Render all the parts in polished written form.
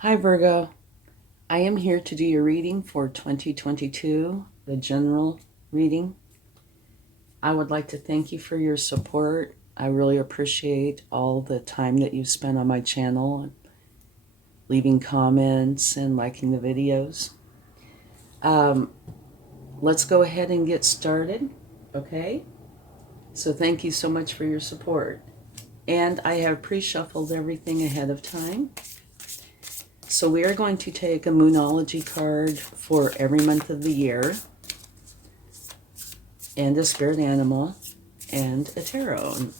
Hi Virgo, I am here to do your reading for 2022, the general reading. I would like to thank you for your support. I really appreciate all the time that you've spent on my channel, leaving comments and liking the videos. Let's go ahead and get started, okay? So thank you so much for your support. And I have pre-shuffled everything ahead of time. So we are going to take a Moonology card for every month of the year, and a spirit animal, and a tarot.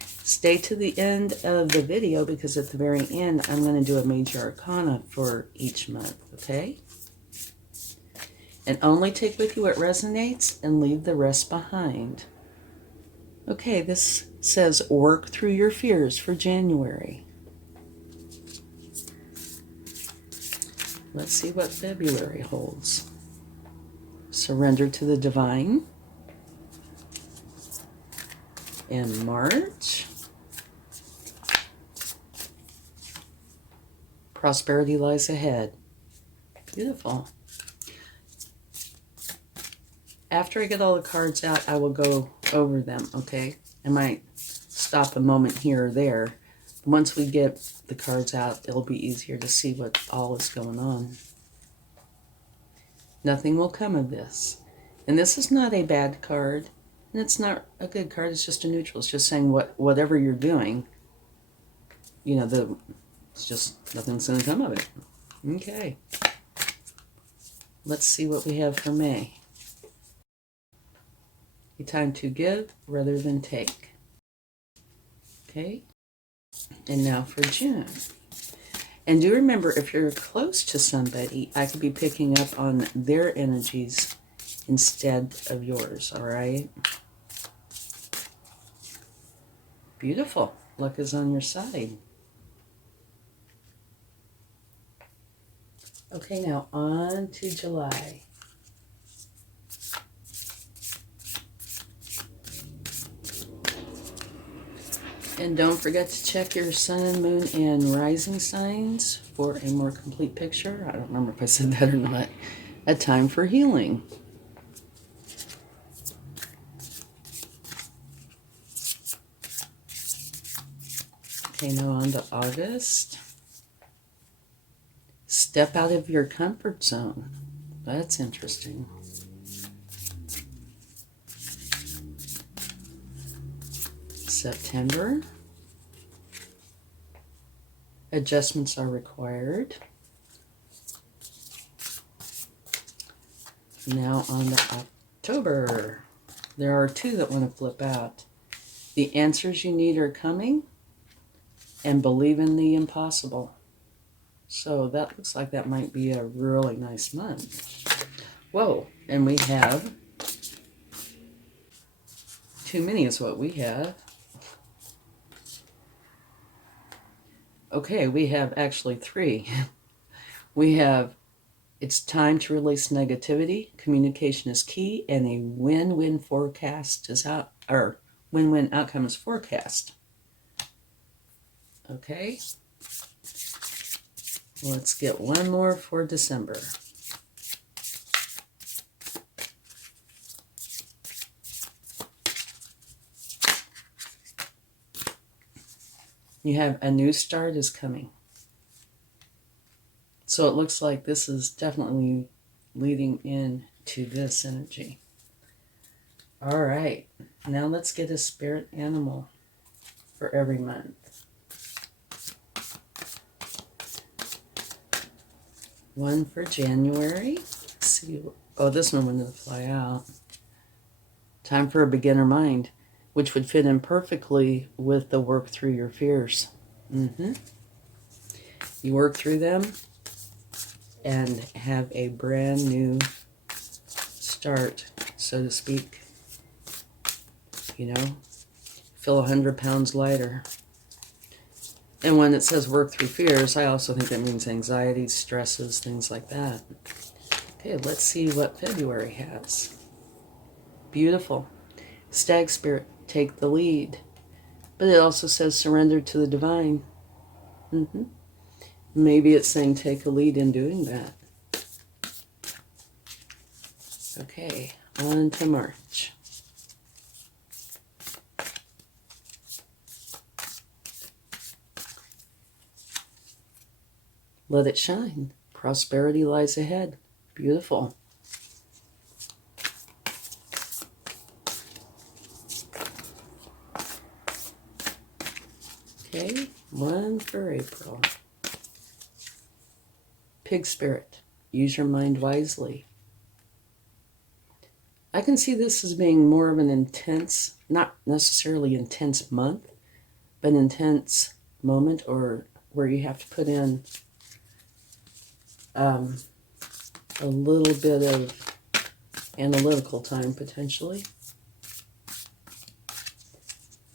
Stay to the end of the video because at the very end I'm going to do a major arcana for each month, okay? And only take with you what resonates and leave the rest behind. Okay, this says work through your fears for January. Let's see what February holds. Surrender to the divine. In March, prosperity lies ahead. Beautiful. After I get all the cards out, I will go over them, okay? I might stop a moment here or there. Once we get the cards out, it'll be easier to see what all is going on. Nothing will come of this. And this is not a bad card. And it's not a good card. It's just a neutral. It's just saying whatever you're doing, you know, it's just nothing's going to come of it. Okay. Let's see what we have for May. A time to give rather than take. Okay. And now for June. And do remember, if you're close to somebody, I could be picking up on their energies instead of yours, all right? Beautiful. Luck is on your side. Okay, now on to July. And don't forget to check your sun, moon, and rising signs for a more complete picture. I don't remember if I said that or not. A time for healing. Okay, now on to August. Step out of your comfort zone. That's interesting. September. Adjustments are required. Now on to October. There are two that want to flip out. The answers you need are coming, and believe in the impossible. So that looks like that might be a really nice month. Whoa, and we have too many is what we have. Okay, we have actually three. We have, it's time to release negativity, communication is key, and a win-win forecast is out, or win-win outcome is forecast. Okay. Let's get one more for December. You have a new start is coming. So it looks like this is definitely leading into this energy. All right. Now let's get a spirit animal for every month. One for January. Let's see. Oh, this one wanted to fly out. Time for a beginner mind, which would fit in perfectly with the work through your fears. You work through them and have a brand new start, so to speak. You know, feel 100 pounds lighter. And when it says work through fears, I also think that means anxieties, stresses, things like that. Okay, let's see what February has. Beautiful. Stag spirit, take the lead. But it also says surrender to the divine. maybe it's saying take a lead in doing that. Okay, on to March. Let it shine. Prosperity lies ahead. Beautiful. Okay, one for April. Pig spirit. Use your mind wisely. I can see this as being more of an intense, not necessarily intense month, but intense moment, or where you have to put in a little bit of analytical time, potentially.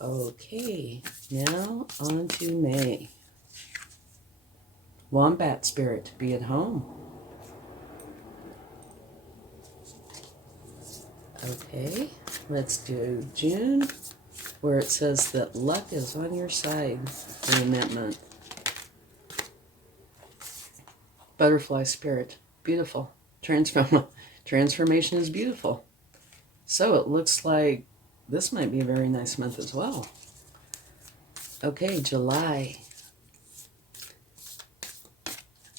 Okay, now on to May. Wombat spirit, be at home. Okay, let's do June, where it says that luck is on your side during that month. Butterfly spirit, beautiful. Transformation is beautiful. So it looks like this might be a very nice month as well. Okay, July.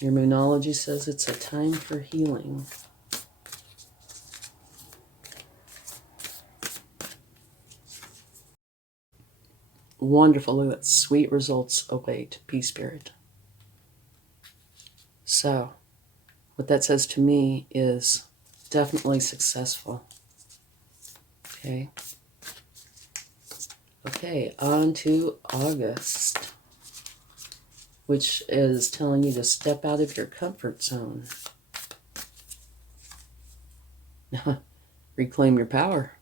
Your Moonology says it's a time for healing. Wonderful. Look at that. Sweet results await. Peace spirit. So, what that says to me is definitely successful. Okay. Okay, on to August, which is telling you to step out of your comfort zone. Reclaim your power.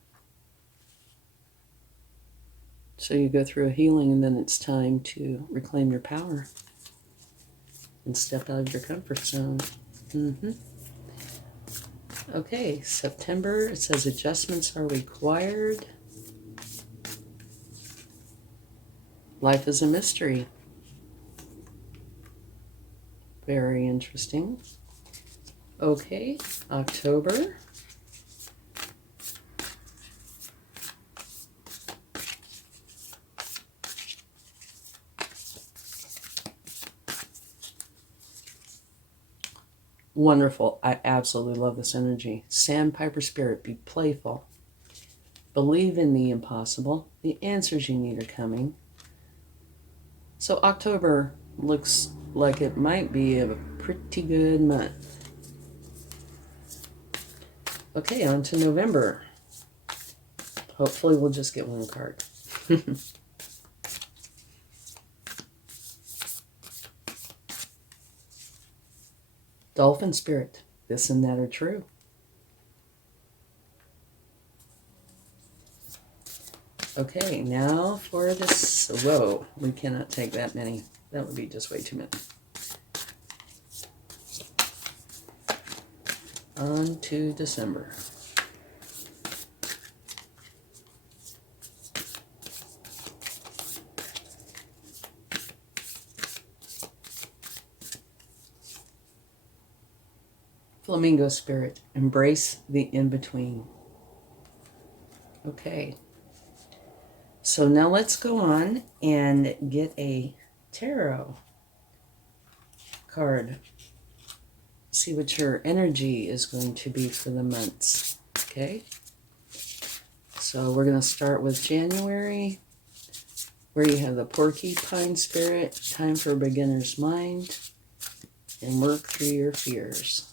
So you go through a healing, and then it's time to reclaim your power and step out of your comfort zone. Okay, September, it says adjustments are required. Life is a mystery. Very interesting. Okay, October. Wonderful. I absolutely love this energy. Sandpiper spirit, be playful. Believe in the impossible. The answers you need are coming. So October looks like it might be a pretty good month. Okay, on to November. Hopefully we'll just get one card. Dolphin spirit, this and that are true. Okay, now for this. Whoa, we cannot take that many. That would be just way too many. On to December. Flamingo spirit, embrace the in-between. Okay. So now let's go on and get a tarot card. See what your energy is going to be for the months. Okay. So we're going to start with January, where you have the porcupine spirit, time for a beginner's mind, and work through your fears.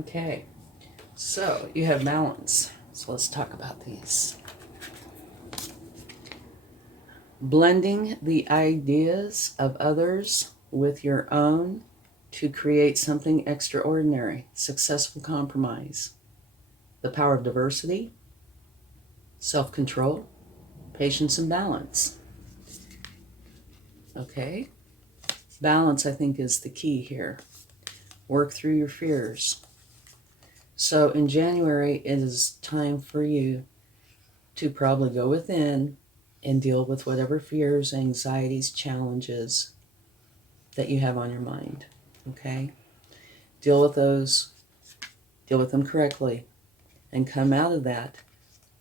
Okay, so you have balance. So let's talk about these. Blending the ideas of others with your own to create something extraordinary. Successful compromise. The power of diversity. Self-control. Patience and balance. Okay. Balance, I think, is the key here. Work through your fears. So in January, it is time for you to probably go within and deal with whatever fears, anxieties, challenges that you have on your mind. Okay? Deal with those, deal with them correctly, and come out of that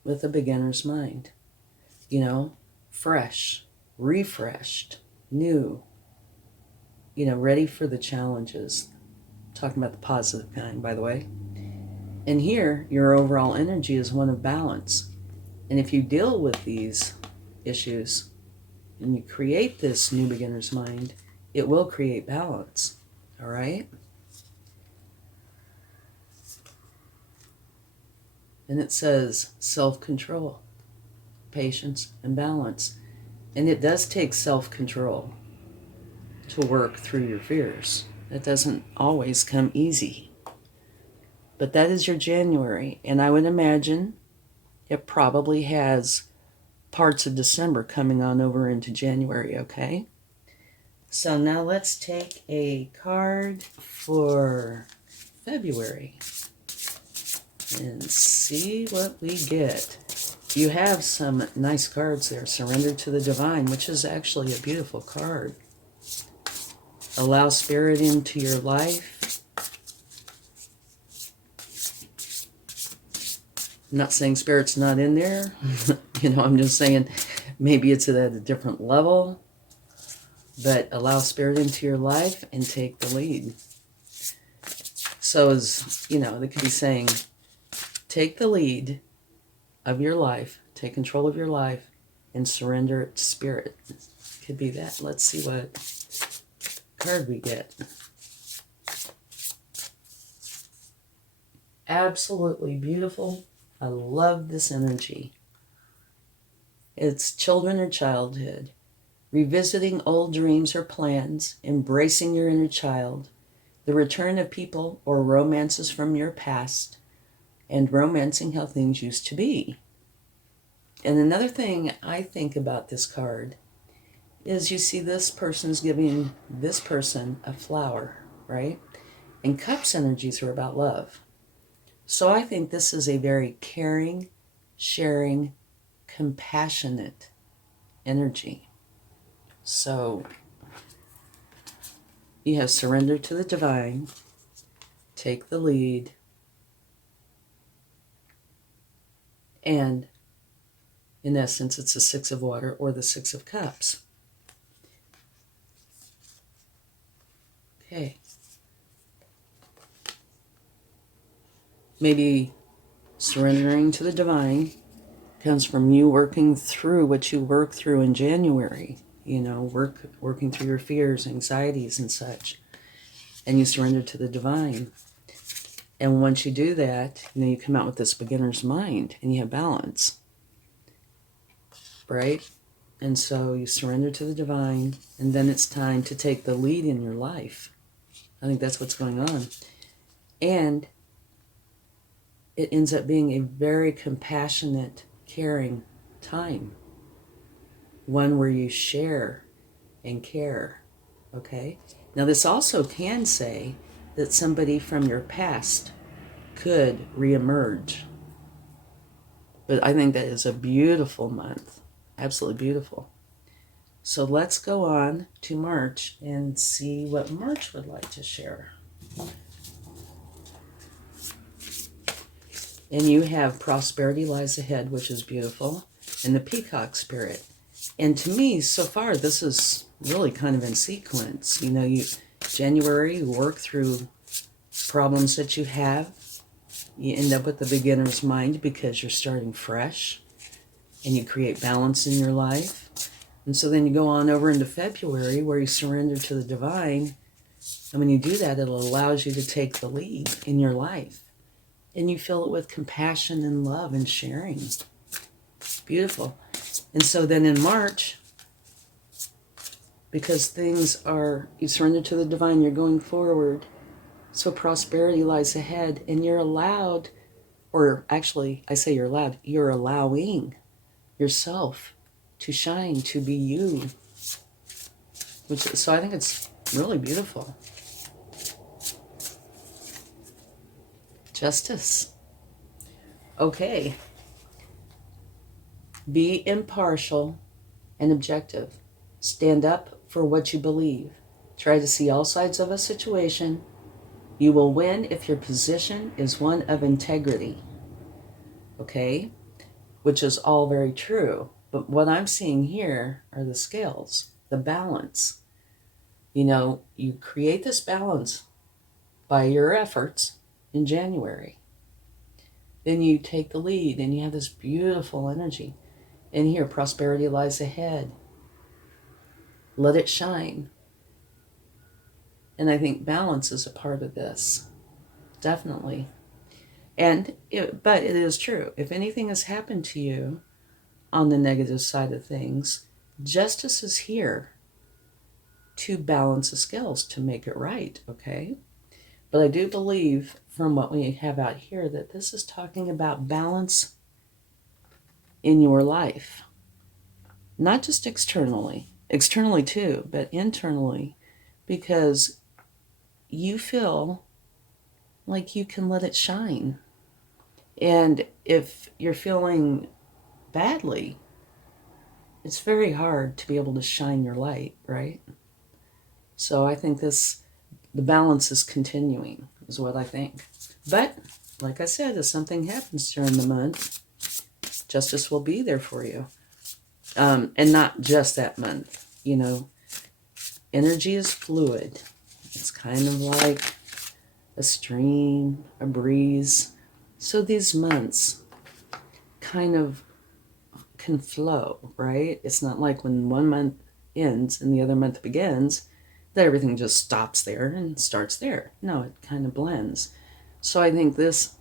with a beginner's mind. You know, fresh, refreshed, new, ready for the challenges. Talking about the positive kind, by the way. And here, your overall energy is one of balance. And if you deal with these issues and you create this new beginner's mind, it will create balance. All right? And it says self-control, patience, and balance. And it does take self-control to work through your fears. It doesn't always come easy. But that is your January. And I would imagine it probably has parts of December coming on over into January, okay? So now let's take a card for February and see what we get. You have some nice cards there. Surrender to the Divine, which is actually a beautiful card. Allow Spirit into your life. I'm not saying Spirit's not in there. I'm just saying maybe it's at a different level. But allow Spirit into your life and take the lead. So they could be saying, take the lead of your life, take control of your life, and surrender it to Spirit. Could be that. Let's see what card we get. Absolutely beautiful. I love this energy. It's children or childhood. Revisiting old dreams or plans, embracing your inner child, the return of people or romances from your past, and romancing how things used to be. And another thing I think about this card is you see this person's giving this person a flower, right? And Cups energies are about love. So I think this is a very caring, sharing, compassionate energy. So you have surrender to the divine, take the lead, and in essence, it's the Six of Water or the Six of Cups. Okay. Maybe surrendering to the divine comes from you working through what you work through in January. Working through your fears, anxieties, and such. And you surrender to the divine. And once you do that, you come out with this beginner's mind and you have balance. Right? And so you surrender to the divine, and then it's time to take the lead in your life. I think that's what's going on. And it ends up being a very compassionate, caring time. One where you share and care. Okay? Now this also can say that somebody from your past could reemerge. But I think that is a beautiful month. Absolutely beautiful. So let's go on to March and see what March would like to share. And you have prosperity lies ahead, which is beautiful, and the peacock spirit. And to me, so far, this is really kind of in sequence. January, you work through problems that you have. You end up with the beginner's mind because you're starting fresh, and you create balance in your life. And so then you go on over into February where you surrender to the divine. And when you do that, it allows you to take the lead in your life. And you fill it with compassion and love and sharing. Beautiful. And so then in March, because you surrender to the divine, you're going forward. So prosperity lies ahead, and you're allowed, or actually, I say you're allowed, you're allowing yourself to shine, to be you. So I think it's really beautiful. Justice. Okay. Be impartial and objective. Stand up for what you believe. Try to see all sides of a situation. You will win if your position is one of integrity. Okay? Which is all very true. But what I'm seeing here are the scales, the balance. You know, you create this balance by your efforts in January. Then you take the lead and you have this beautiful energy. And here, prosperity lies ahead. Let it shine. And I think balance is a part of this. Definitely. But it is true. If anything has happened to you on the negative side of things, justice is here to balance the scales, to make it right, okay? But I do believe from what we have out here that this is talking about balance in your life. Not just externally too, but internally, because you feel like you can let it shine. And if you're feeling badly, it's very hard to be able to shine your light, right? So I think the balance is continuing, is what I think. But, like I said, if something happens during the month, justice will be there for you. And not just that month, you know. Energy is fluid. It's kind of like a stream, a breeze. So these months kind of can flow, right? It's not like when one month ends and the other month begins, that everything just stops there and starts there. No, it kind of blends. So I think this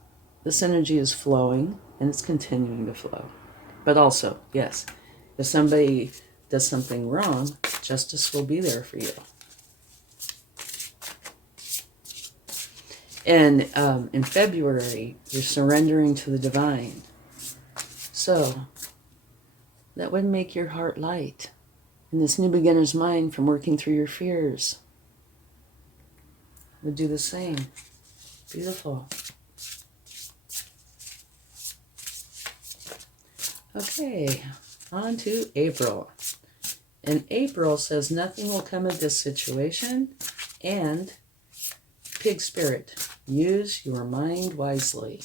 energy is flowing and it's continuing to flow. But also, yes, if somebody does something wrong, justice will be there for you. And in February, you're surrendering to the divine. So that would make your heart light. And this new beginner's mind from working through your fears would do the same. Beautiful. Okay, on to April. And April says nothing will come of this situation. And Pig Spirit, use your mind wisely.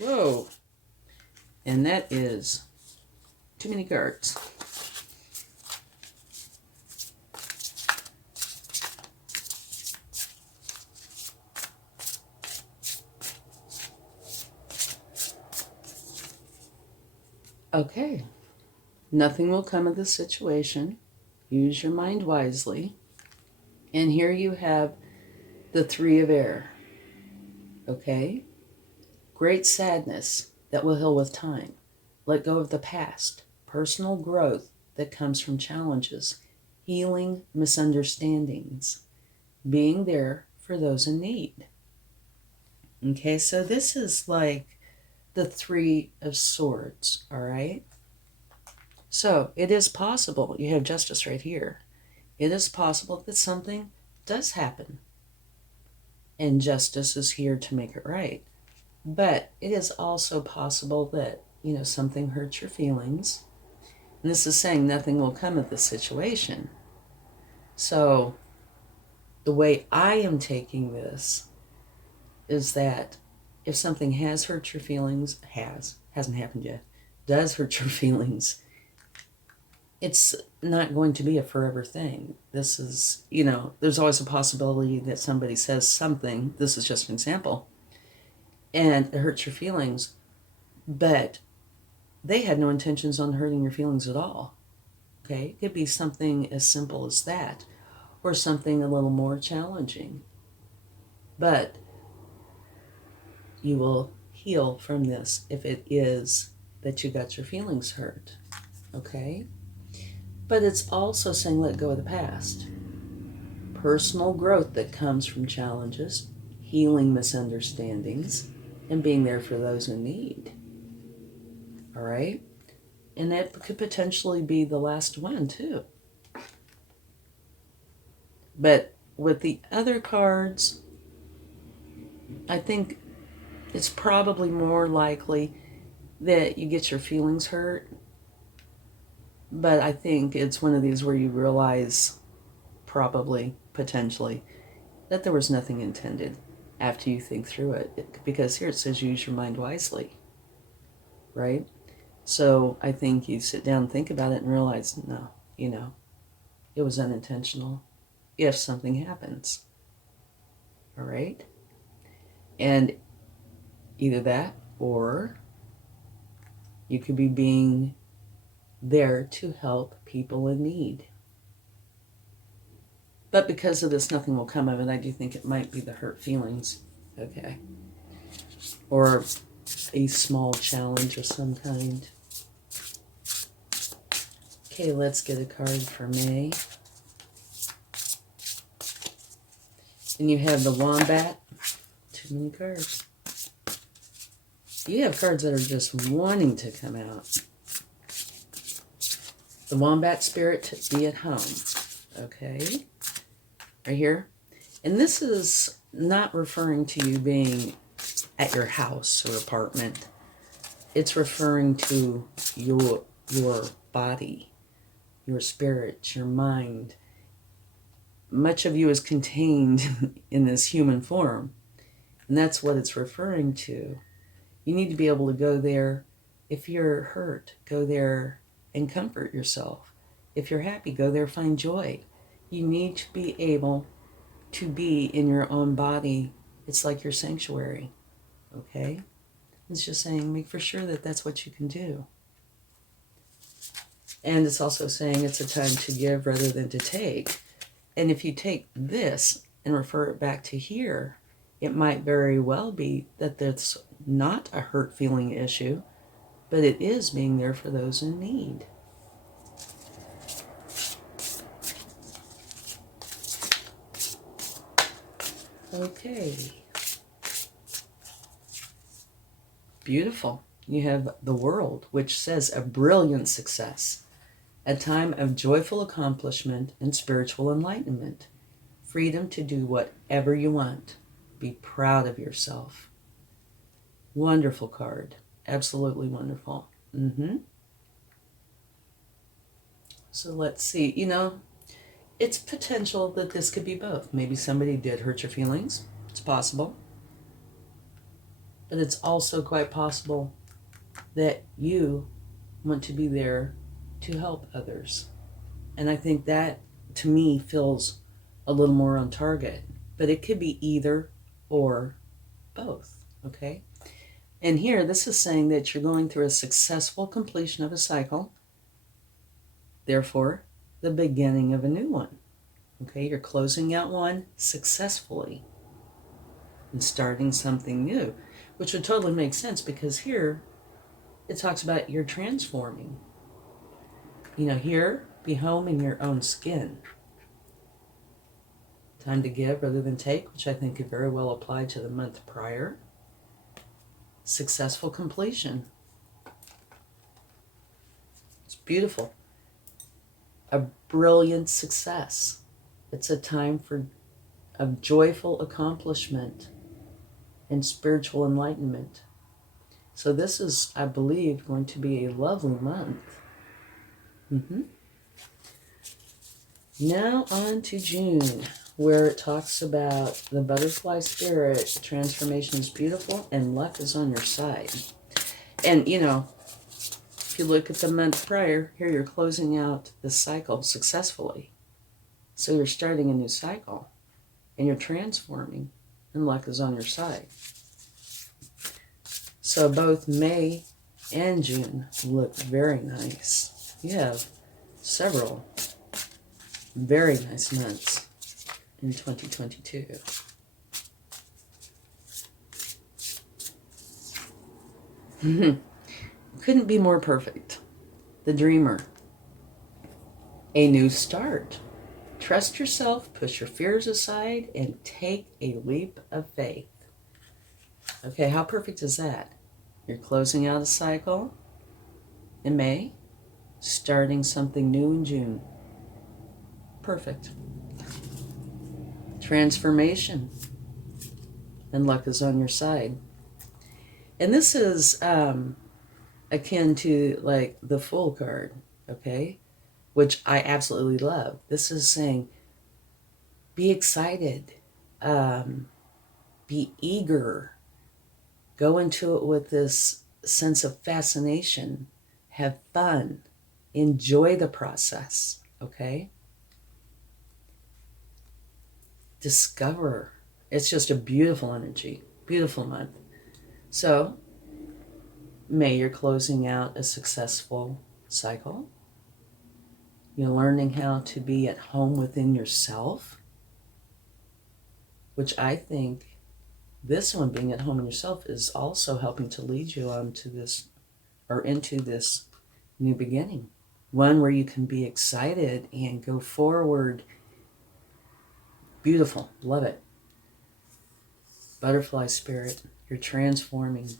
Whoa. And that is too many cards. Okay. Nothing will come of this situation. Use your mind wisely. And here you have the Three of Air. Okay? Great sadness that will heal with time. Let go of the past. Personal growth that comes from challenges. Healing misunderstandings. Being there for those in need. Okay, so this is like the Three of Swords, all right? So it is possible, you have justice right here. It is possible that something does happen. And justice is here to make it right. But it is also possible that, you know, something hurts your feelings. And this is saying nothing will come of this situation. So the way I am taking this is that if something has hurt your feelings, hasn't happened yet, does hurt your feelings, it's not going to be a forever thing. This is, you know, there's always a possibility that somebody says something, this is just an example, and it hurts your feelings, but they had no intentions on hurting your feelings at all. Okay? It could be something as simple as that, or something a little more challenging. But you will heal from this if it is that you got your feelings hurt. Okay? But it's also saying let go of the past. Personal growth that comes from challenges, healing misunderstandings, and being there for those in need. All right? And that could potentially be the last one, too. But with the other cards, I think it's probably more likely that you get your feelings hurt. But I think it's one of these where you realize, probably, potentially, that there was nothing intended after you think through it. Because here it says use your mind wisely, right? So I think you sit down and think about it and realize, no, it was unintentional if something happens. All right? And either that or you could be being there to help people in need. But because of this, nothing will come of it. I do think it might be the hurt feelings. Okay. Or a small challenge of some kind. Okay, let's get a card for May. And you have the Wombat. Too many cards. You have cards that are just wanting to come out. The Wombat Spirit to be at home. Okay. Right here. And this is not referring to you being at your house or apartment. It's referring to your body, your spirit, your mind. Much of you is contained in this human form. And that's what it's referring to. You need to be able to go there. If you're hurt, go there and comfort yourself. If you're happy, go there, find joy. You need to be able to be in your own body. It's like your sanctuary, okay? It's just saying make for sure that that's what you can do. And it's also saying it's a time to give rather than to take. And if you take this and refer it back to here, it might very well be that that's not a hurt feeling issue, but it is being there for those in need. Okay. Beautiful. You have the World, which says a brilliant success, a time of joyful accomplishment and spiritual enlightenment, freedom to do whatever you want. Be proud of yourself. Wonderful card. Absolutely wonderful. So let's see. It's potential that this could be both. Maybe somebody did hurt your feelings. It's possible. But it's also quite possible that you want to be there to help others. And I think that, to me, feels a little more on target. But it could be either or both, okay? And here, this is saying that you're going through a successful completion of a cycle. Therefore, the beginning of a new one. Okay, you're closing out one successfully and starting something new, which would totally make sense because here it talks about you're transforming. Here, be home in your own skin. Time to give rather than take, which I think could very well apply to the month prior. Successful completion. It's beautiful. A brilliant success. It's a time of joyful accomplishment and spiritual enlightenment. So this is, I believe, going to be a lovely month. Now on to June, where it talks about the butterfly spirit. Transformation is beautiful and luck is on your side. And, if you look at the month prior, here you're closing out the cycle successfully. So you're starting a new cycle and you're transforming and luck is on your side. So both May and June look very nice. You have several very nice months in 2022. Couldn't be more perfect. The Dreamer. A new start. Trust yourself, push your fears aside, and take a leap of faith. Okay, how perfect is that? You're closing out a cycle in May, starting something new in June. Perfect. Transformation. and luck is on your side. And this is akin to like the Fool card, okay? Which I absolutely love. This is saying, be excited, be eager, go into it with this sense of fascination, have fun, enjoy the process, okay? Discover. It's just a beautiful energy, beautiful month. So, may you're closing out a successful cycle. You're learning how to be at home within yourself, which I think this one, being at home in yourself, is also helping to lead you onto this, or into this new beginning. One where you can be excited and go forward. Beautiful. Love it. Butterfly spirit. You're transforming,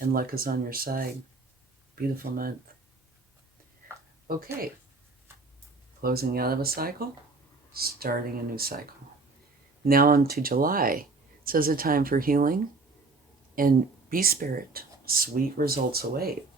and luck is on your side. Beautiful month. Okay. Closing out of a cycle, starting a new cycle. Now on to July. It says a time for healing and be spirit. Sweet results await.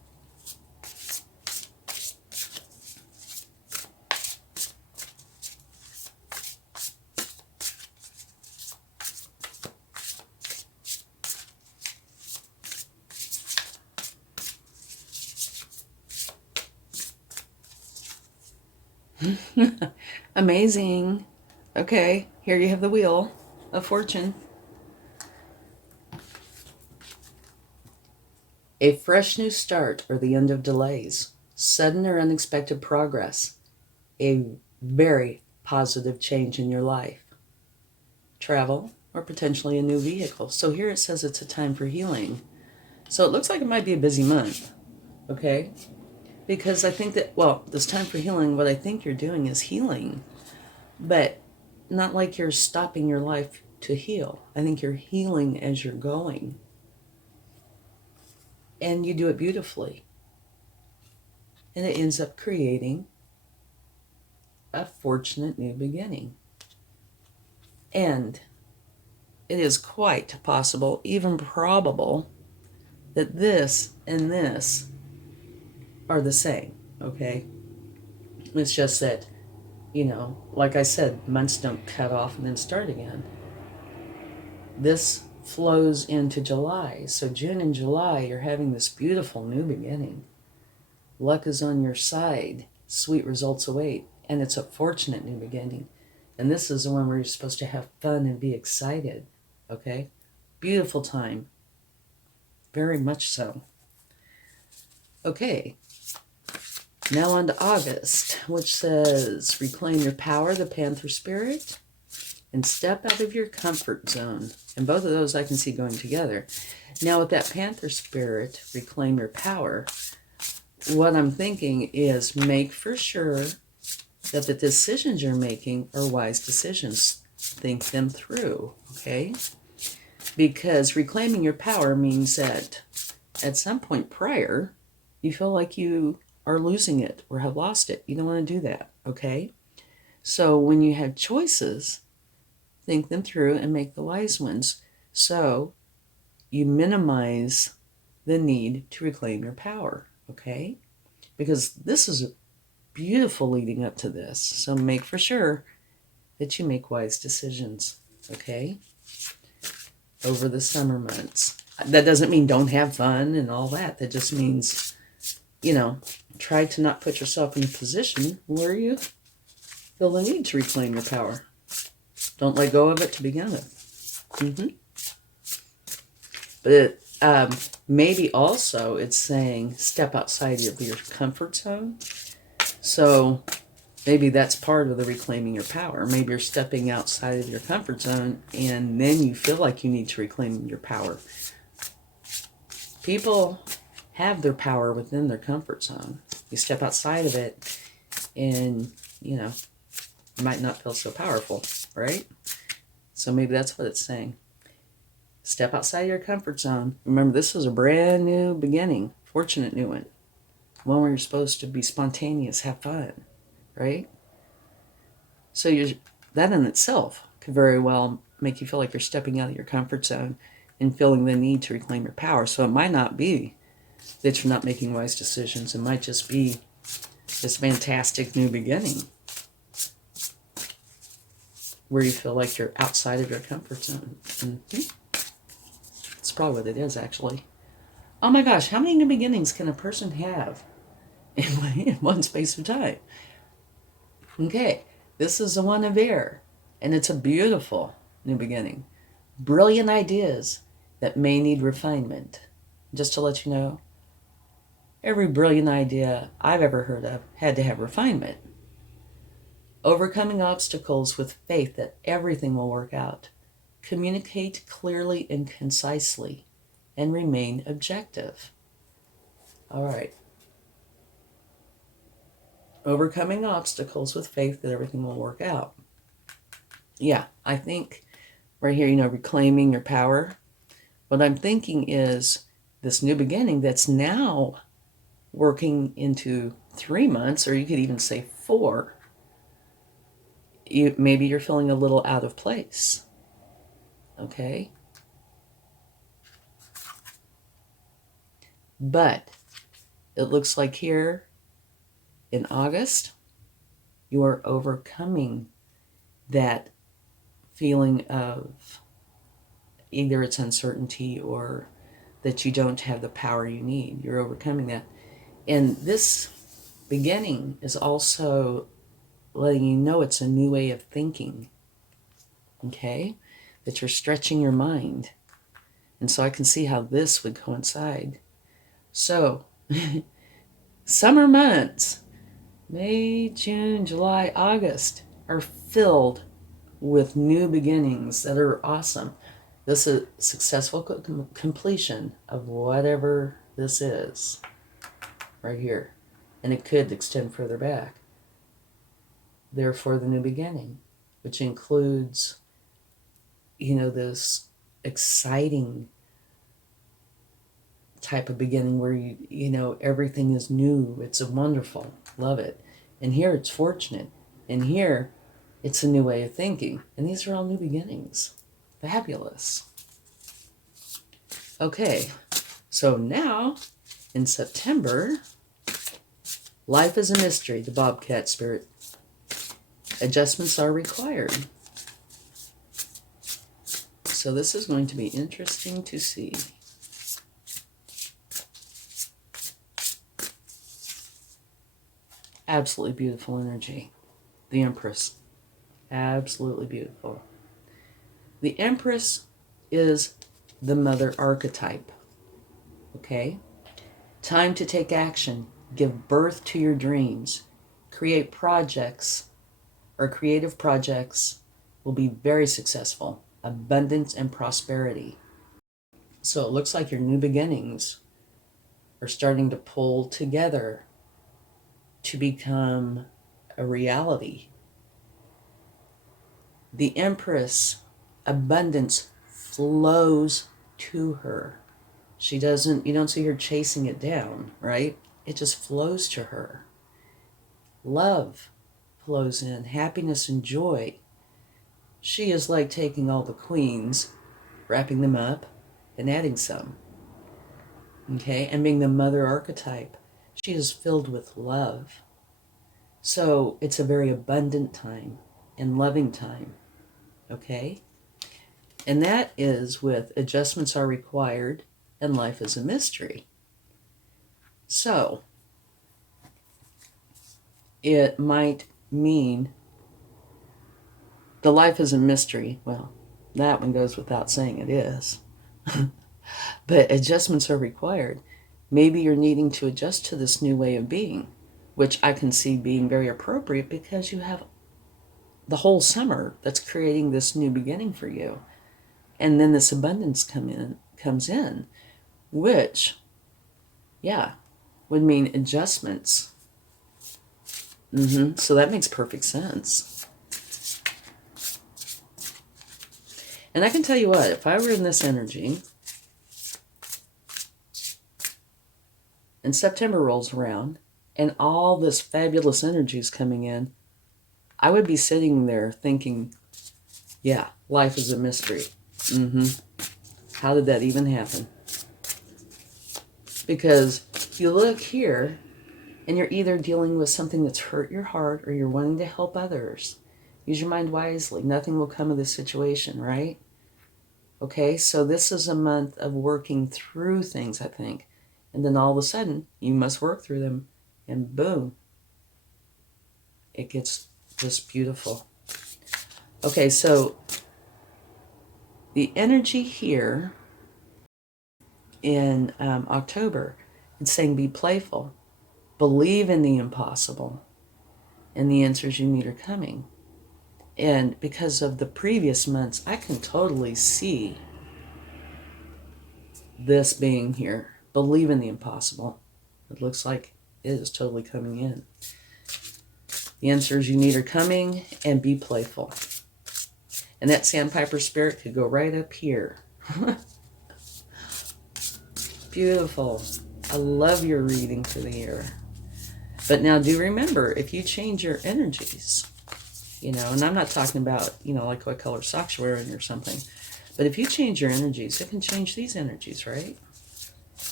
Amazing. Okay, here you have the Wheel of Fortune. A fresh new start or the end of delays. Sudden or unexpected progress. A very positive change in your life. Travel or potentially a new vehicle. So here it says it's a time for healing. So it looks like it might be a busy month. Okay? Because I think that, well, this time for healing, what I think you're doing is healing. But not like you're stopping your life to heal. I think you're healing as you're going. And you do it beautifully. And it ends up creating a fortunate new beginning. And it is quite possible, even probable, that this and this are the same, okay? It's just that, you know, like I said, months don't cut off and then start again. This flows into July. So June and July, you're having this beautiful new beginning. Luck is on your side. Sweet results await. And it's a fortunate new beginning. And this is the one where you're supposed to have fun and be excited, okay? Beautiful time. Very much so. Okay. Now on to August, which says, reclaim your power, the Panther spirit, and step out of your comfort zone. And both of those I can see going together. Now with that Panther spirit, reclaim your power, what I'm thinking is make for sure that the decisions you're making are wise decisions. Think them through, okay? Because reclaiming your power means that at some point prior, you feel like you are losing it or have lost it. You don't want to do that, okay? So when you have choices, think them through and make the wise ones. So you minimize the need to reclaim your power, okay? Because this is beautiful leading up to this. So make for sure that you make wise decisions, okay? Over the summer months. That doesn't mean don't have fun and all that. That just means, you know, try to not put yourself in a position where you feel the need to reclaim your power. Don't let go of it to begin with. But it, maybe also it's saying step outside of your comfort zone. So maybe that's part of the reclaiming your power. Maybe you're stepping outside of your comfort zone and then you feel like you need to reclaim your power. People have their power within their comfort zone. You step outside of it and, you know, you might not feel so powerful, right? So maybe that's what it's saying. Step outside your comfort zone. Remember, this is a brand new beginning, fortunate new one. One where you're supposed to be spontaneous, have fun, right? So that in itself could very well make you feel like you're stepping out of your comfort zone and feeling the need to reclaim your power. So it might not be that you're not making wise decisions. It might just be this fantastic new beginning where you feel like you're outside of your comfort zone. That's probably what it is, actually. Oh my gosh, how many new beginnings can a person have in one space of time? Okay, this is the one of air, and it's a beautiful new beginning. Brilliant ideas that may need refinement. Just to let you know, every brilliant idea I've ever heard of had to have refinement. Overcoming obstacles with faith that everything will work out. Communicate clearly and concisely, and remain objective. All right. Overcoming obstacles with faith that everything will work out. Yeah, I think right here, reclaiming your power. What I'm thinking is this new beginning that's now working into 3 months, or you could even say 4. Maybe you're feeling a little out of place. Okay? But it looks like here in August, you are overcoming that feeling of either it's uncertainty or that you don't have the power you need. You're overcoming that. And this beginning is also letting you know it's a new way of thinking. Okay? That you're stretching your mind. And so I can see how this would coincide. So, summer months, May, June, July, August, are filled with new beginnings that are awesome. This is successful completion of whatever this is right here. And it could extend further back. Therefore, the new beginning, which includes, this exciting type of beginning where everything is new. It's a wonderful. Love it. And here it's fortunate. And here it's a new way of thinking. And these are all new beginnings. Fabulous. Okay, so now in September, life is a mystery, the Bobcat Spirit. Adjustments are required. So this is going to be interesting to see. Absolutely beautiful energy. The Empress. Absolutely beautiful. The Empress is the mother archetype. Okay? Time to take action. Give birth to your dreams. Create projects or creative projects will be very successful. Abundance and prosperity. So it looks like your new beginnings are starting to pull together to become a reality. The Empress, abundance flows to her. You don't see her chasing it down, right? It just flows to her. Love flows in, happiness and joy. She is like taking all the queens, wrapping them up, and adding some. Okay, and being the mother archetype, she is filled with love. So it's a very abundant time and loving time. Okay? And that is with adjustments are required and life is a mystery. So it might mean the life is a mystery. Well, that one goes without saying it is. But adjustments are required. Maybe you're needing to adjust to this new way of being, which I can see being very appropriate because you have the whole summer that's creating this new beginning for you. And then this abundance comes in, which, would mean adjustments. So that makes perfect sense. And I can tell you what, if I were in this energy, and September rolls around, and all this fabulous energy is coming in, I would be sitting there thinking, Yeah, life is a mystery. How did that even happen? Because you look here, and you're either dealing with something that's hurt your heart or you're wanting to help others. Use your mind wisely. Nothing will come of this situation, right? Okay, so this is a month of working through things, I think. And then all of a sudden, you must work through them. And boom, it gets just beautiful. Okay, so the energy here in October, it's saying be playful, believe in the impossible, and the answers you need are coming. And because of the previous months, I can totally see this being here. Believe in the impossible. It looks like it is totally coming in. The answers you need are coming, and be playful. And that sandpiper spirit could go right up here. Beautiful. I love your reading for the year. But now do remember, if you change your energies, and I'm not talking about, like what color socks you're wearing or something, but if you change your energies, it can change these energies, right?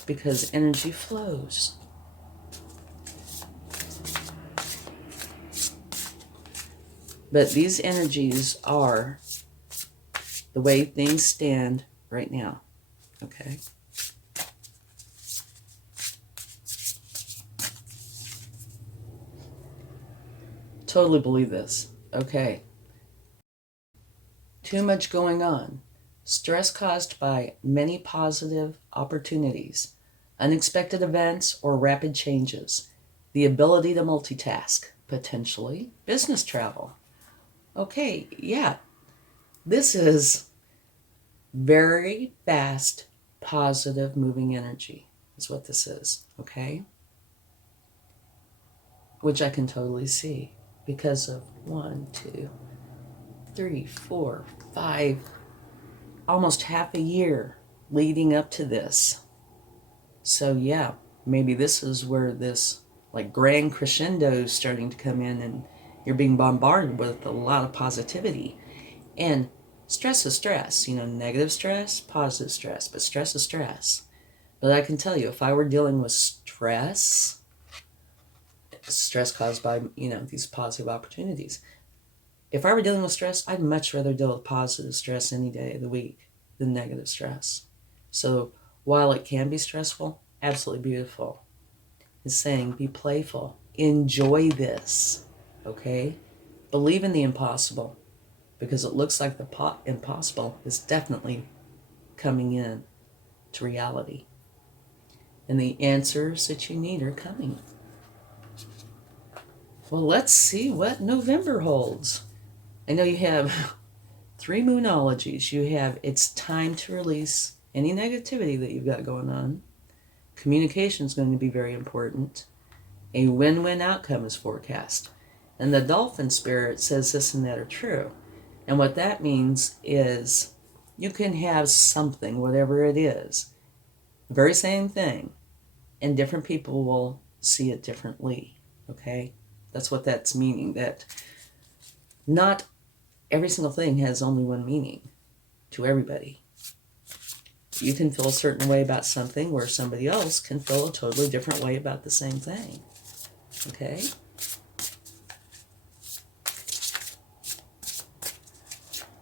Because energy flows. But these energies are the way things stand right now, okay? Totally believe this, okay? Too much going on. Stress caused by many positive opportunities, unexpected events, or rapid changes. The ability to multitask, potentially business travel. Okay, yeah, this is very fast, positive moving energy is what this is, okay? Which I can totally see because of 1, 2, 3, 4, 5, almost half a year leading up to this. So yeah, maybe this is where this like grand crescendo is starting to come in, and you're being bombarded with a lot of positivity. And stress is stress, negative stress, positive stress, but stress is stress. But I can tell you, if I were dealing with stress caused by, these positive opportunities, if I were dealing with stress, I'd much rather deal with positive stress any day of the week than negative stress. So while it can be stressful, absolutely beautiful. It's saying be playful. Enjoy this, okay? Believe in the impossible, because it looks like the impossible is definitely coming in to reality. And the answers that you need are coming. Well, let's see what November holds. I know you have 3 moonologies. You have it's time to release any negativity that you've got going on. Communication is going to be very important. A win-win outcome is forecast. And the dolphin spirit says this and that are true. And what that means is you can have something, whatever it is, the very same thing, and different people will see it differently, okay? That's what that's meaning, that not every single thing has only one meaning to everybody. You can feel a certain way about something where somebody else can feel a totally different way about the same thing, okay?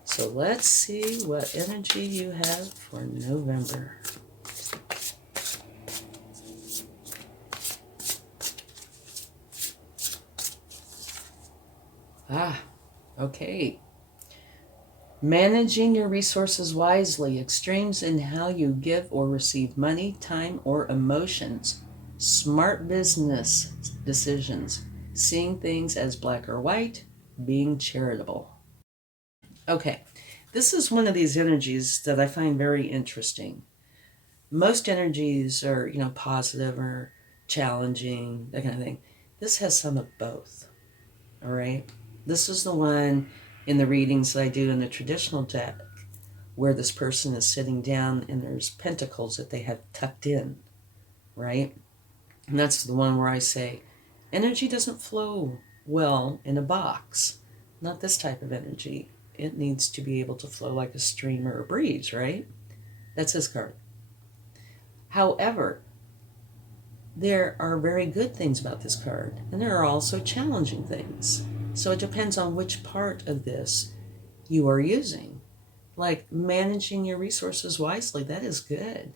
So let's see what energy you have for November. Okay. Managing your resources wisely, extremes in how you give or receive money, time, or emotions. Smart business decisions. Seeing things as black or white. Being charitable. Okay, this is one of these energies that I find very interesting. Most energies are, positive or challenging, that kind of thing. This has some of both, all right? This is the one in the readings that I do in the traditional deck where this person is sitting down and there's pentacles that they have tucked in, right? And that's the one where I say, energy doesn't flow well in a box. Not this type of energy. it needs to be able to flow like a stream or a breeze, right? That's this card. However, there are very good things about this card, and there are also challenging things. So it depends on which part of this you are using. Like managing your resources wisely, that is good.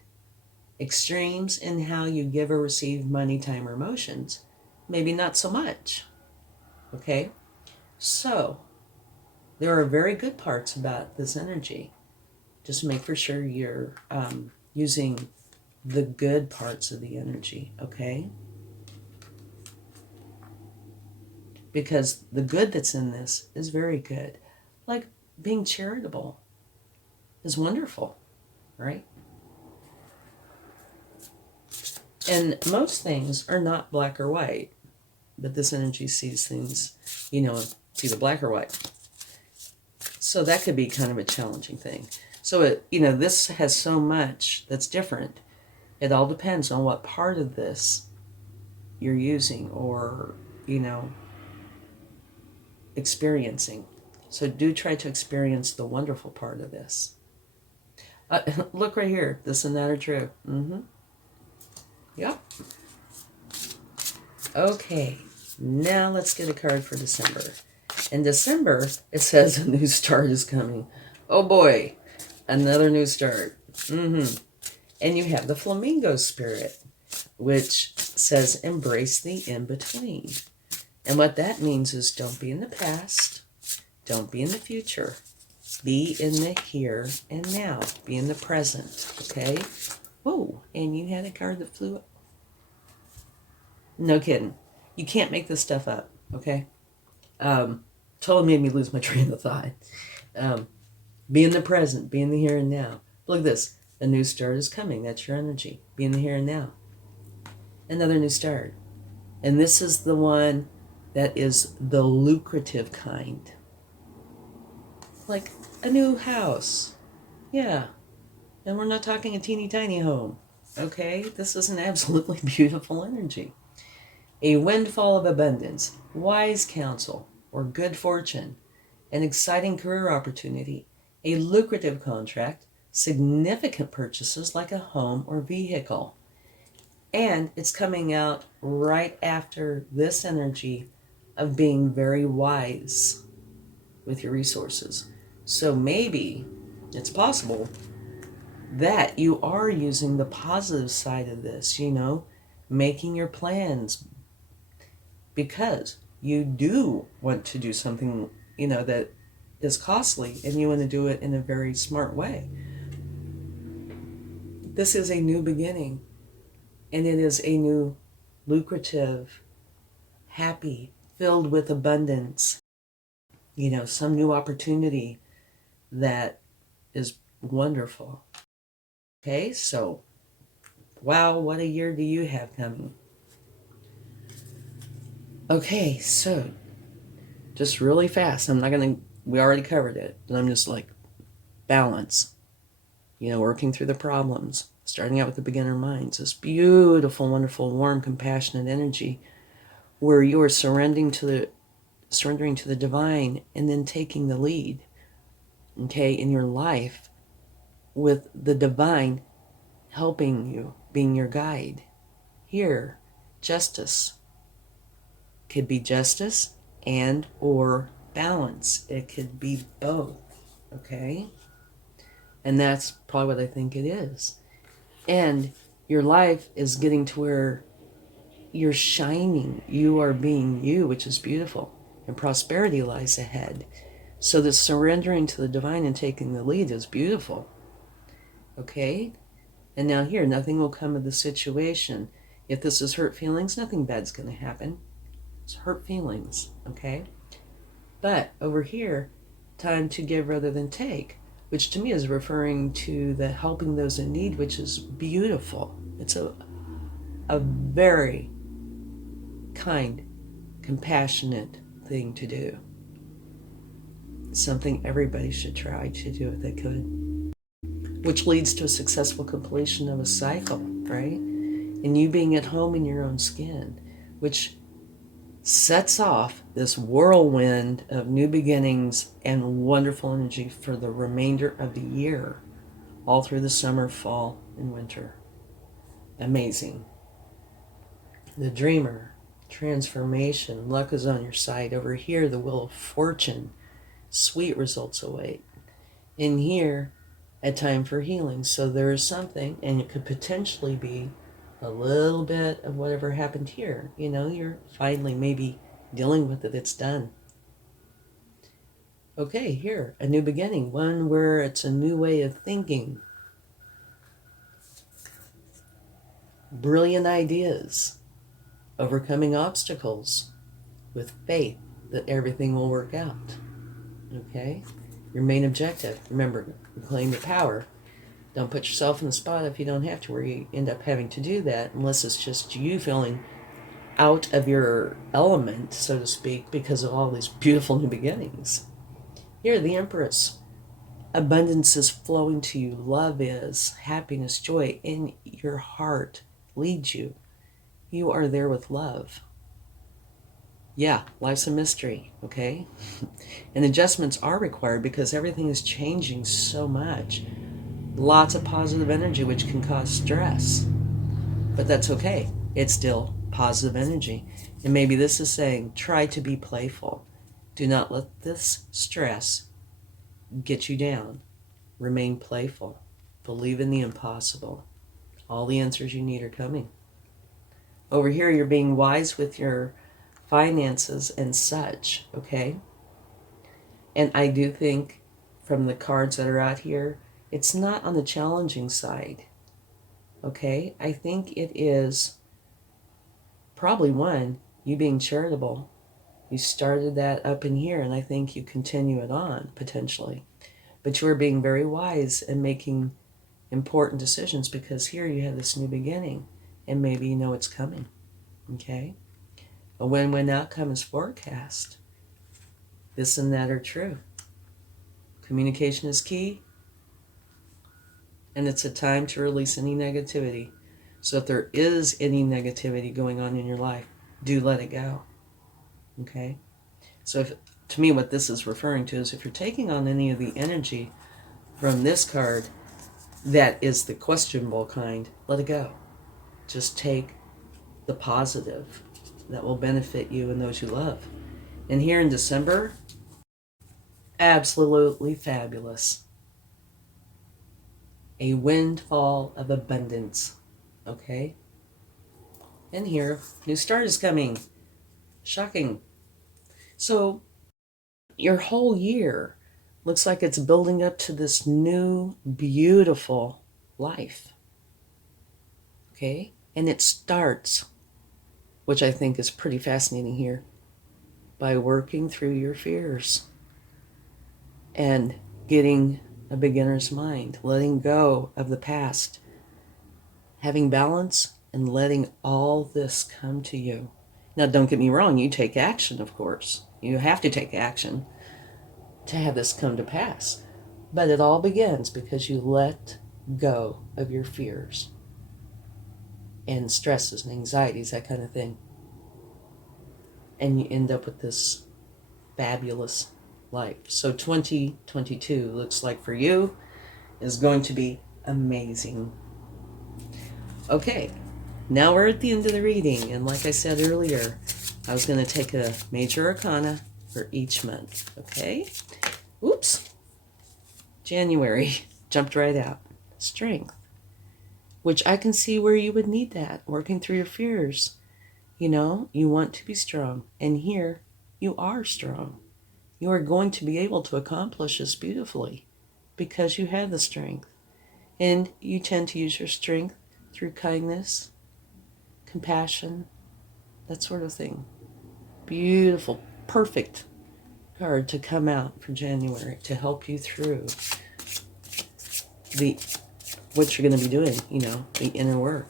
Extremes in how you give or receive money, time, or emotions, maybe not so much. Okay? So, there are very good parts about this energy. Just make for sure you're using the good parts of the energy, okay? Because the good that's in this is very good. Like being charitable is wonderful, right? And most things are not black or white, but this energy sees things, it's either black or white. So that could be kind of a challenging thing. So, this has so much that's different. It all depends on what part of this you're using or, experiencing. So do try to experience the wonderful part of this. Look right here. This and that are true. Yep. Okay. Now let's get a card for December. In December, it says a new start is coming. Oh boy. Another new start. And you have the flamingo spirit, which says embrace the in-between. And what that means is don't be in the past. Don't be in the future. Be in the here and now. Be in the present. Okay? Whoa. And you had a card that flew up. No kidding. You can't make this stuff up. Okay? Totally made me lose my train of thought. Be in the present. Be in the here and now. Look at this. A new start is coming. That's your energy. Be in the here and now. Another new start. And this is the one that is the lucrative kind. Like a new house. Yeah. And we're not talking a teeny tiny home. Okay? This is an absolutely beautiful energy. A windfall of abundance, wise counsel, or good fortune, an exciting career opportunity, a lucrative contract, significant purchases like a home or vehicle. And it's coming out right after this energy of being very wise with your resources. So maybe it's possible that you are using the positive side of this, making your plans because you do want to do something, that is costly and you want to do it in a very smart way. This is a new beginning, and it is a new lucrative, happy, filled with abundance, some new opportunity that is wonderful. Okay, so, wow, what a year do you have coming? Okay, so, just really fast, we already covered it, but I'm just like, balance, working through the problems, starting out with the beginner minds, this beautiful, wonderful, warm, compassionate energy where you are surrendering to the divine and then taking the lead, okay, in your life with the divine helping you, being your guide. Here, justice. Could be justice and or balance. It could be both, okay? And that's probably what I think it is. And your life is getting to where you're shining. You are being you, which is beautiful. And prosperity lies ahead. So the surrendering to the divine and taking the lead is beautiful. Okay? And now here, nothing will come of the situation. If this is hurt feelings, nothing bad's going to happen. It's hurt feelings, okay? But over here, time to give rather than take, which to me is referring to the helping those in need, which is beautiful. It's a very kind, compassionate thing to do. Something everybody should try to do if they could. Which leads to a successful completion of a cycle, right? And you being at home in your own skin, which sets off this whirlwind of new beginnings and wonderful energy for the remainder of the year, all through the summer, fall, and winter. Amazing. The Dreamer, transformation, luck is on your side. Over here, the Wheel of Fortune, sweet results await. In here, a time for healing. So there is something, and it could potentially be a little bit of whatever happened here. You know, you're finally maybe dealing with it. It's done. Okay, here, a new beginning, one where it's a new way of thinking. Brilliant ideas, overcoming obstacles with faith that everything will work out. Okay? Your main objective, remember, claim your power. Don't put yourself in the spot if you don't have to, where you end up having to do that, unless it's just you feeling out of your element, so to speak, because of all these beautiful new beginnings. Here, the Empress. Abundance is flowing to you. Love is. Happiness, joy in your heart leads you. You are there with love. Yeah, life's a mystery, okay? And adjustments are required because everything is changing so much. Lots of positive energy, which can cause stress. But that's okay. It's still positive energy. And maybe this is saying, try to be playful. Do not let this stress get you down. Remain playful. Believe in the impossible. All the answers you need are coming. Over here, you're being wise with your finances and such, okay? And I do think from the cards that are out here, it's not on the challenging side, okay? I think it is probably one, you being charitable. You started that up in here, and I think you continue it on, potentially. But you are being very wise and making important decisions because here you have this new beginning, and maybe you know it's coming, okay? A win-win outcome is forecast. This and that are true. Communication is key, and it's a time to release any negativity. So if there is any negativity going on in your life, do let it go, okay? So if, to me, what this is referring to is if you're taking on any of the energy from this card that is the questionable kind, let it go. Just take the positive that will benefit you and those you love. And here in December, absolutely fabulous. A windfall of abundance, okay? And here, new start is coming. Shocking. So your whole year looks like it's building up to this new, beautiful life, okay? And it starts, which I think is pretty fascinating here, by working through your fears and getting a beginner's mind, letting go of the past, having balance, and letting all this come to you. Now, don't get me wrong, you take action, of course. You have to take action to have this come to pass. But it all begins because you let go of your fears and stresses and anxieties, that kind of thing. And you end up with this fabulous life. So 2022 looks like for you is going to be amazing. Okay, now we're at the end of the reading. And like I said earlier, I was going to take a major arcana for each month. Okay? Oops. January jumped right out. Strength. Which I can see where you would need that, working through your fears. You know, you want to be strong. And here, you are strong. You are going to be able to accomplish this beautifully because you have the strength. And you tend to use your strength through kindness, compassion, that sort of thing. Beautiful, perfect card to come out for January to help you through what you're going to be doing, you know, the inner work.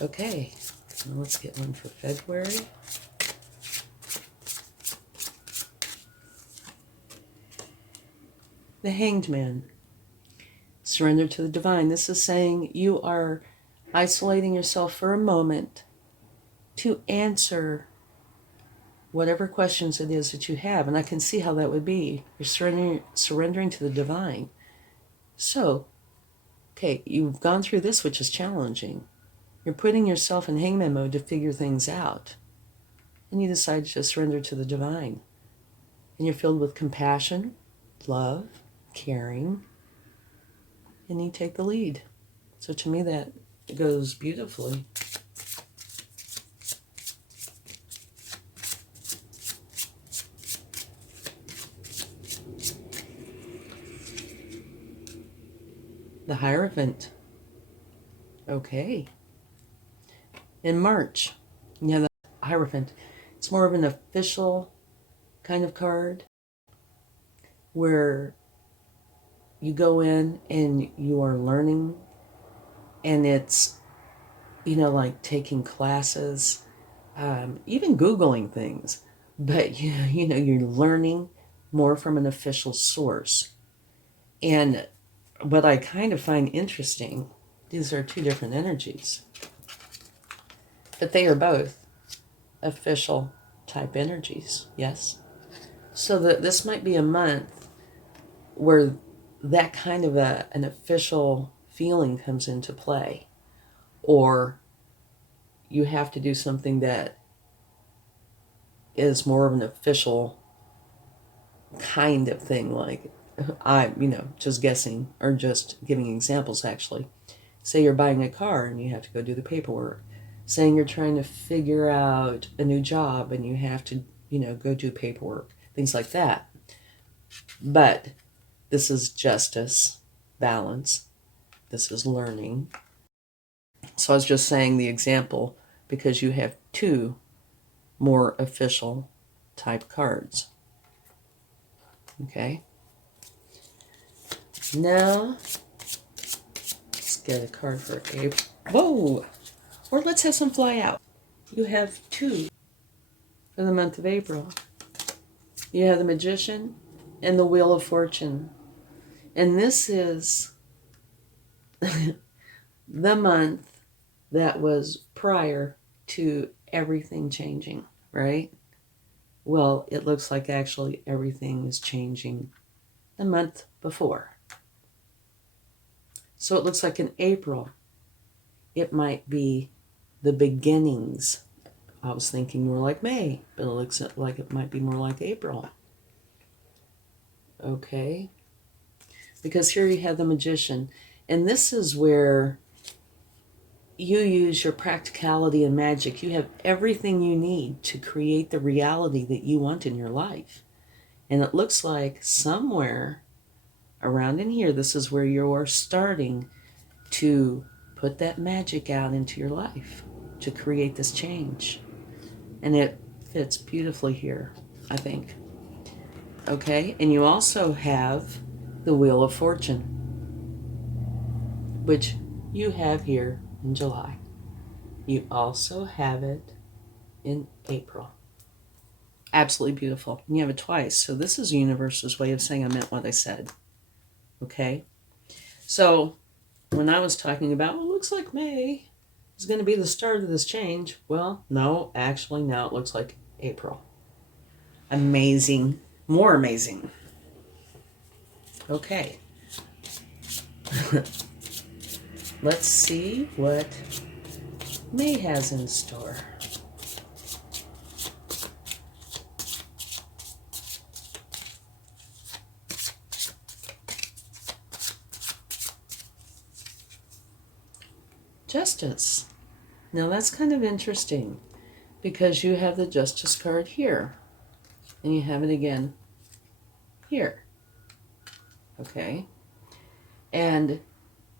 Okay, now let's get one for February. The Hanged Man. Surrender to the divine. This is saying you are isolating yourself for a moment to answer whatever questions it is that you have. And I can see how that would be. You're surrendering to the divine. So, okay, you've gone through this, which is challenging. You're putting yourself in hangman mode to figure things out. And you decide to surrender to the divine. And you're filled with compassion, love, caring, and you take the lead. So to me, that goes beautifully. The Hierophant. Okay. In March, you have the Hierophant. It's more of an official kind of card where you go in and you are learning, and it's, like taking classes, even Googling things, but you're learning more from an official source. And what I kind of find interesting, these are two different energies, but they are both official type energies, yes? So that this might be a month where that kind of an official feeling comes into play, or you have to do something that is more of an official kind of thing, like just guessing or just giving examples actually. Say you're buying a car and you have to go do the paperwork. Saying you're trying to figure out a new job and you have to, go do paperwork, things like that. But this is justice, balance. This is learning. So I was just saying the example because you have two more official type cards. Okay. Now, let's get a card for April. Whoa! Or let's have some fly out. You have two for the month of April. You have the Magician and the Wheel of Fortune. And this is the month that was prior to everything changing, right? Well, it looks like actually everything is changing the month before. So it looks like in April, it might be the beginnings. I was thinking more like May, but it looks like it might be more like April. Okay. Because here you have the Magician. And this is where you use your practicality and magic. You have everything you need to create the reality that you want in your life. And it looks like somewhere around in here, this is where you're starting to put that magic out into your life to create this change. And it fits beautifully here, I think. Okay, and you also have the Wheel of Fortune, which you have here in July. You also have it in April. Absolutely beautiful. And you have it twice. So this is the universe's way of saying I meant what I said. Okay? So when I was talking about, well, it looks like May is going to be the start of this change. Well, no, actually now it looks like April. Amazing. More amazing. Okay. Let's see what May has in store. Justice. Now that's kind of interesting because you have the Justice card here and you have it again here. Okay. And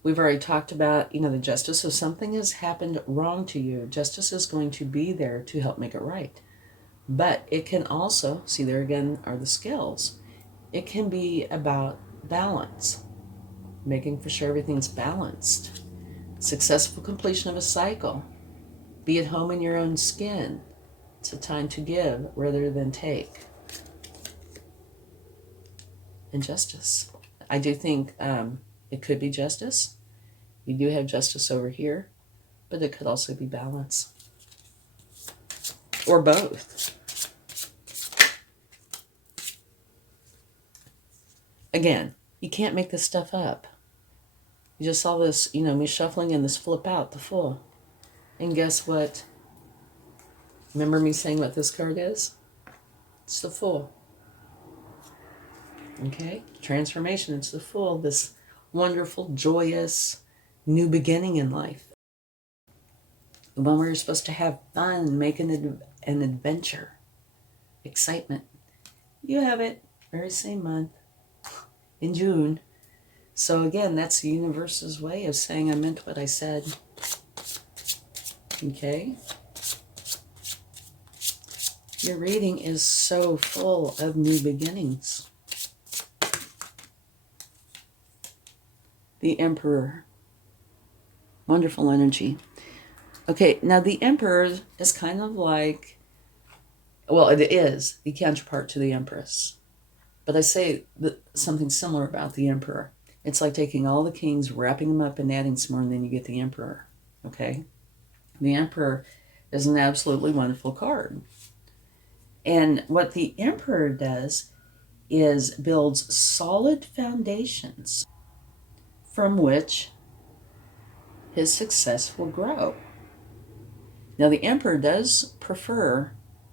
we've already talked about, the justice. So something has happened wrong to you. Justice is going to be there to help make it right. But it can also, see there again are the scales. It can be about balance, making for sure everything's balanced. Successful completion of a cycle. Be at home in your own skin. It's a time to give rather than take. And justice. I do think it could be justice. You do have justice over here, but it could also be balance. Or both. Again, you can't make this stuff up. You just saw this, me shuffling and this flip out, the Fool. And guess what? Remember me saying what this card is? It's the Fool. Okay? Transformation. It's the Fool. This wonderful, joyous, new beginning in life. The one where you're supposed to have fun, make an adventure, excitement. You have it very same month, in June. So again, that's the universe's way of saying I meant what I said. Okay? Your reading is so full of new beginnings. The Emperor. Wonderful energy. Okay, now the Emperor is kind of like, well, it is the counterpart to the Empress. But I say something similar about the Emperor. It's like taking all the kings, wrapping them up and adding some more, and then you get the Emperor. Okay? The Emperor is an absolutely wonderful card. And what the Emperor does is builds solid foundations from which his success will grow. Now, the Emperor does prefer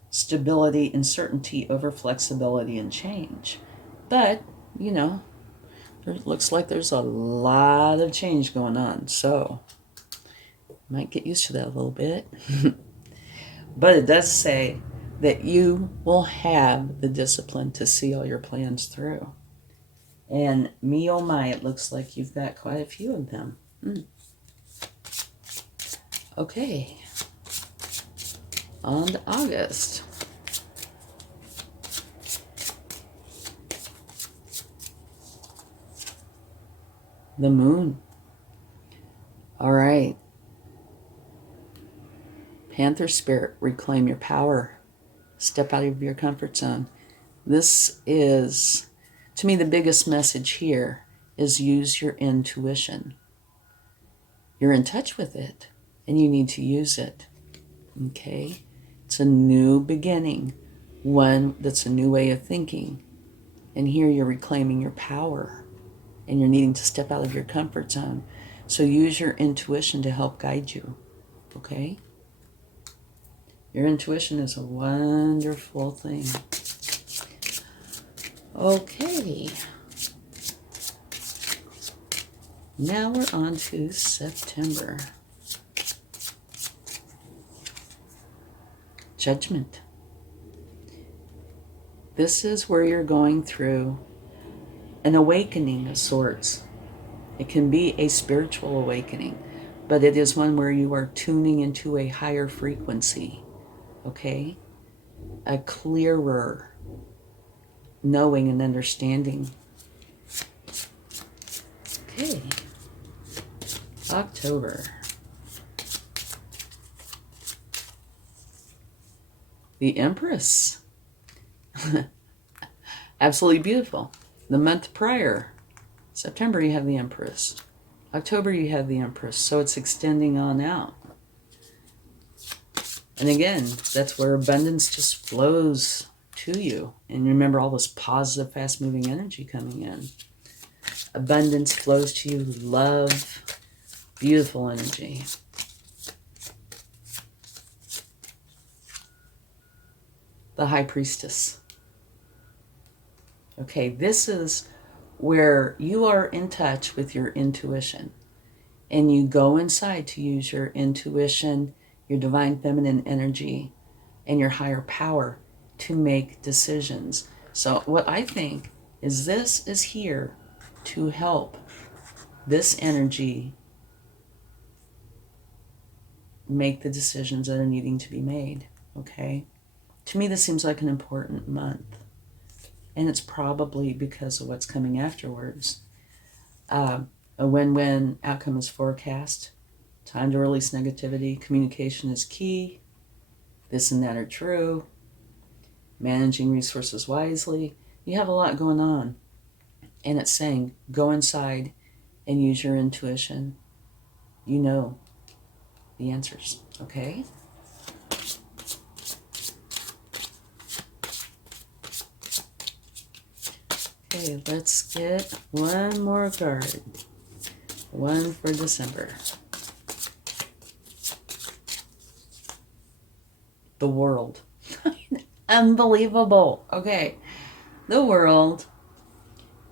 stability and certainty over flexibility and change. But, it looks like there's a lot of change going on. So, might get used to that a little bit. But it does say that you will have the discipline to see all your plans through. And me oh my, it looks like you've got quite a few of them. Okay. On to August. The Moon. All right. Panther Spirit, reclaim your power. Step out of your comfort zone. This is, to me, the biggest message here is use your intuition. You're in touch with it, and you need to use it. Okay? It's a new beginning, one that's a new way of thinking. And here you're reclaiming your power, and you're needing to step out of your comfort zone. So use your intuition to help guide you. Okay? Your intuition is a wonderful thing. Okay. Now we're on to September. Judgment. This is where you're going through an awakening of sorts. It can be a spiritual awakening, but it is one where you are tuning into a higher frequency. Okay? A clearer knowing and understanding. Okay. October. The Empress. Absolutely beautiful. The month prior, September, you have the Empress. October, you have the Empress. So it's extending on out. And again, that's where abundance just flows to you. And remember all this positive, fast-moving energy coming in. Abundance flows to you. Love. Beautiful energy. The High Priestess. Okay, this is where you are in touch with your intuition. And you go inside to use your intuition, your divine feminine energy, and your higher power to make decisions. So what I think is this is here to help this energy make the decisions that are needing to be made, okay? To me, this seems like an important month. And it's probably because of what's coming afterwards. A win-win outcome is forecast. Time to release negativity. Communication is key. This and that are true. Managing resources wisely. You have a lot going on. And it's saying, go inside and use your intuition. You know the answers, okay? Okay, let's get one more card. One for December. The World. Unbelievable. Okay. The World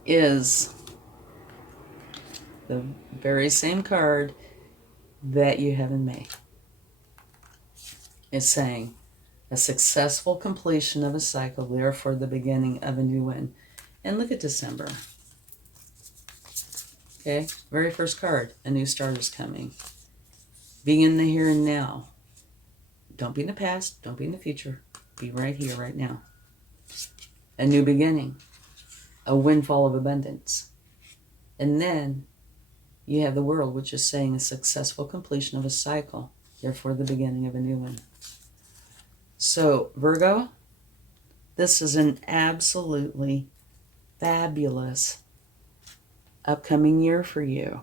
is the very same card that you have in May. It's saying a successful completion of a cycle, therefore the beginning of a new one. And look at December. Okay, very first card, a new start is coming. Being in the here and now. Don't be in the past, don't be in the future. Be right here, right now. A new beginning. A windfall of abundance. And then you have the World, which is saying a successful completion of a cycle, therefore the beginning of a new one. So, Virgo, this is an absolutely fabulous upcoming year for you.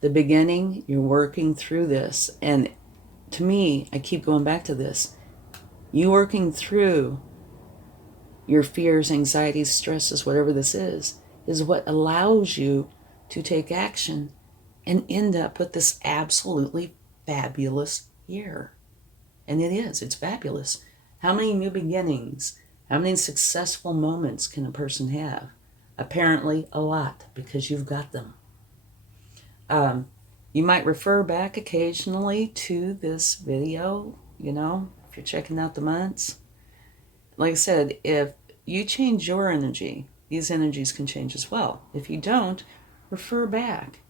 The beginning, you're working through this. And to me, I keep going back to this. You working through your fears, anxieties, stresses, whatever this is what allows you to take action and end up with this absolutely fabulous year. And it is. It's fabulous. How many new beginnings, how many successful moments can a person have? Apparently a lot, because you've got them. You might refer back occasionally to this video, if you're checking out the months. Like I said, if you change your energy, these energies can change as well. If you don't, refer back,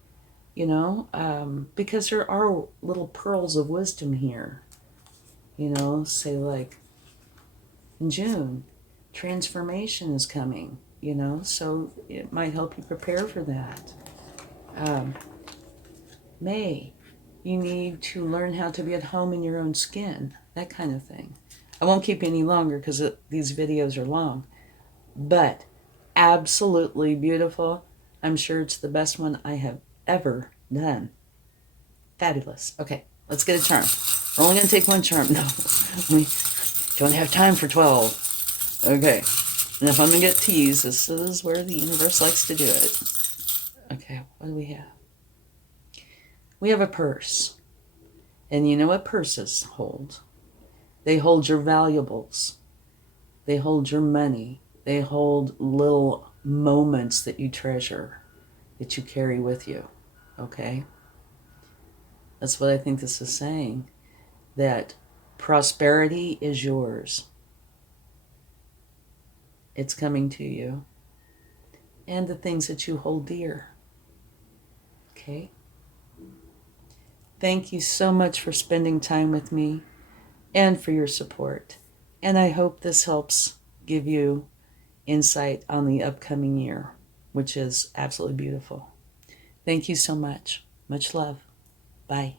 because there are little pearls of wisdom here. Say like in June, transformation is coming, so it might help you prepare for that. May, you need to learn how to be at home in your own skin, that kind of thing. I won't keep you any longer because these videos are long, but absolutely beautiful. I'm sure it's the best one I have ever done. Fabulous. Okay, let's get a charm. We're only going to take one charm. No, we don't have time for 12. Okay, and if I'm going to get teased, this is where the universe likes to do it. Okay, what do we have? We have a purse. And you know what purses hold? They hold your valuables. They hold your money. They hold little moments that you treasure, that you carry with you. Okay? That's what I think this is saying. That prosperity is yours. It's coming to you. And the things that you hold dear. Okay? Thank you so much for spending time with me and for your support. And I hope this helps give you insight on the upcoming year, which is absolutely beautiful. Thank you so much. Much love. Bye.